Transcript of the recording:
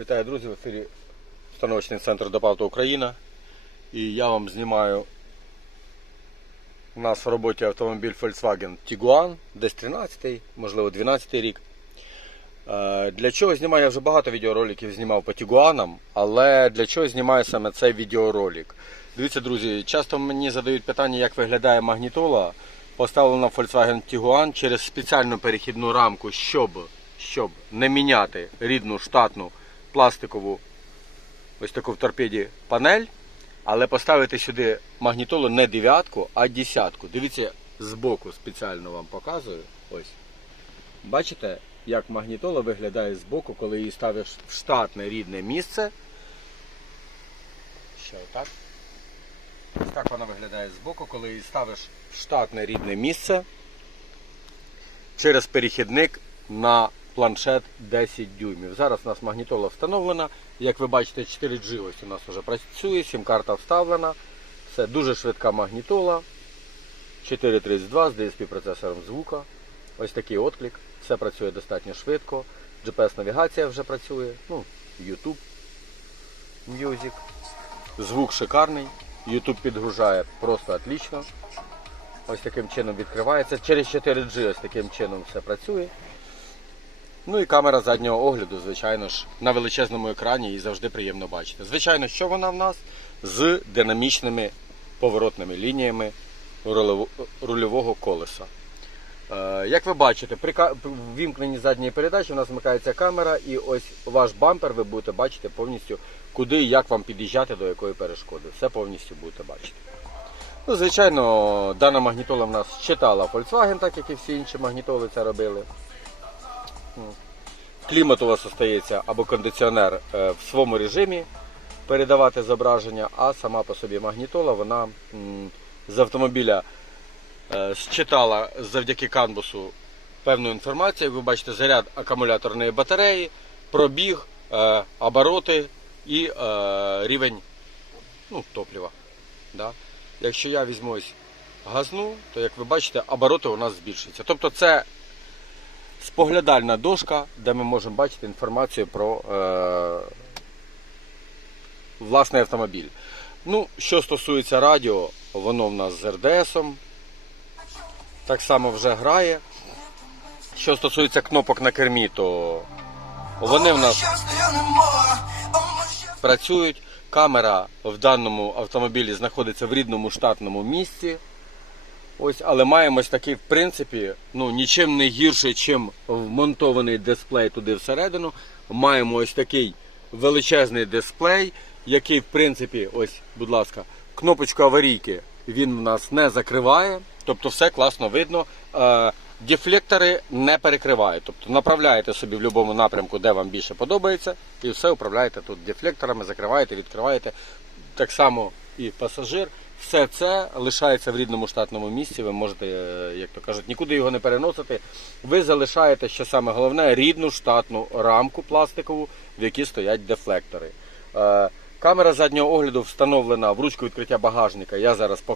Вітаю, друзі, в ефірі установочний центр Допавто Україна. І я вам знімаю у нас в роботі автомобіль Volkswagen Tiguan, десь 13-й, можливо 12-й рік. Е, Для чого знімаю? Я вже багато відеороликів знімав по Тігуанам, але для чого знімаю саме цей відеоролик? Дивіться, друзі, часто мені задають питання, як виглядає магнітола, поставлена Volkswagen Tiguan через спеціальну перехідну рамку, щоб, щоб не міняти рідну штатну пластикову ось таку в торпеді панель, але поставити сюди магнітолу не дев'ятку, а десятку. Дивіться, збоку спеціально вам показую. Ось. Бачите, як магнітола виглядає збоку, коли її ставиш в штатне рідне місце. Ще отак. Ось так вона виглядає збоку, коли її ставиш в штатне рідне місце через перехідник на планшет 10 дюймів. Зараз у нас магнітола встановлена. Як ви бачите, 4G ось у нас вже працює, сім-карта вставлена. Все дуже швидка магнітола. 432 з DSP процесором звука. Ось такий отклик. Все працює достатньо швидко. GPS-навігація вже працює. Ну, YouTube Music. Звук шикарний. YouTube підгружає просто отлично. Ось таким чином відкривається. Через 4G ось таким чином все працює. Ну і камера заднього огляду, звичайно ж, на величезному екрані її завжди приємно бачити. Звичайно, що вона в нас з динамічними поворотними лініями рульового колеса. Е, Як ви бачите, при ввімкненні задньої передачі у нас вмикається камера, і ось ваш бампер ви будете бачити повністю, куди і як вам під'їжджати до якої перешкоди. Все повністю будете бачити. Ну, звичайно, дана магнітола в нас читала Volkswagen, так як і всі інші магнітоли це робили. Клімат у вас остається або кондиціонер е, в своєму режимі передавати зображення, а сама по собі магнітола вона з автомобіля е, считала завдяки канбусу певну інформацію. Як ви бачите, заряд акумуляторної батареї, пробіг, е, обороти і рівень ну, топлива. Да? Якщо я візьму ось газну, то як ви бачите, обороти у нас збільшуються. Тобто це споглядальна дошка, де ми можемо бачити інформацію про е, власний автомобіль. Ну, що стосується радіо, воно в нас з РДСом. Так само вже грає. Що стосується кнопок на кермі, то вони в нас працюють. Камера в даному автомобілі знаходиться в рідному штатному місці. Ось, але маємо такий, в принципі, ну нічим не гірше, ніж вмонтований дисплей туди всередину. Маємо ось такий величезний дисплей, який, в принципі, ось, будь ласка, кнопочку аварійки він в нас не закриває. Тобто все класно видно. Е, Дефлектори не перекривають. Тобто направляєте собі в будь-якому напрямку, де вам більше подобається, і все управляєте тут дефлекторами, закриваєте, відкриваєте. Так само і пасажир. Все це лишається в рідному штатному місці. Ви можете, е, як то кажуть, нікуди його не переносити. Ви залишаєте, що саме головне, рідну штатну рамку пластикову, в якій стоять дефлектори. Е, Камера заднього огляду встановлена в ручку відкриття багажника. Я зараз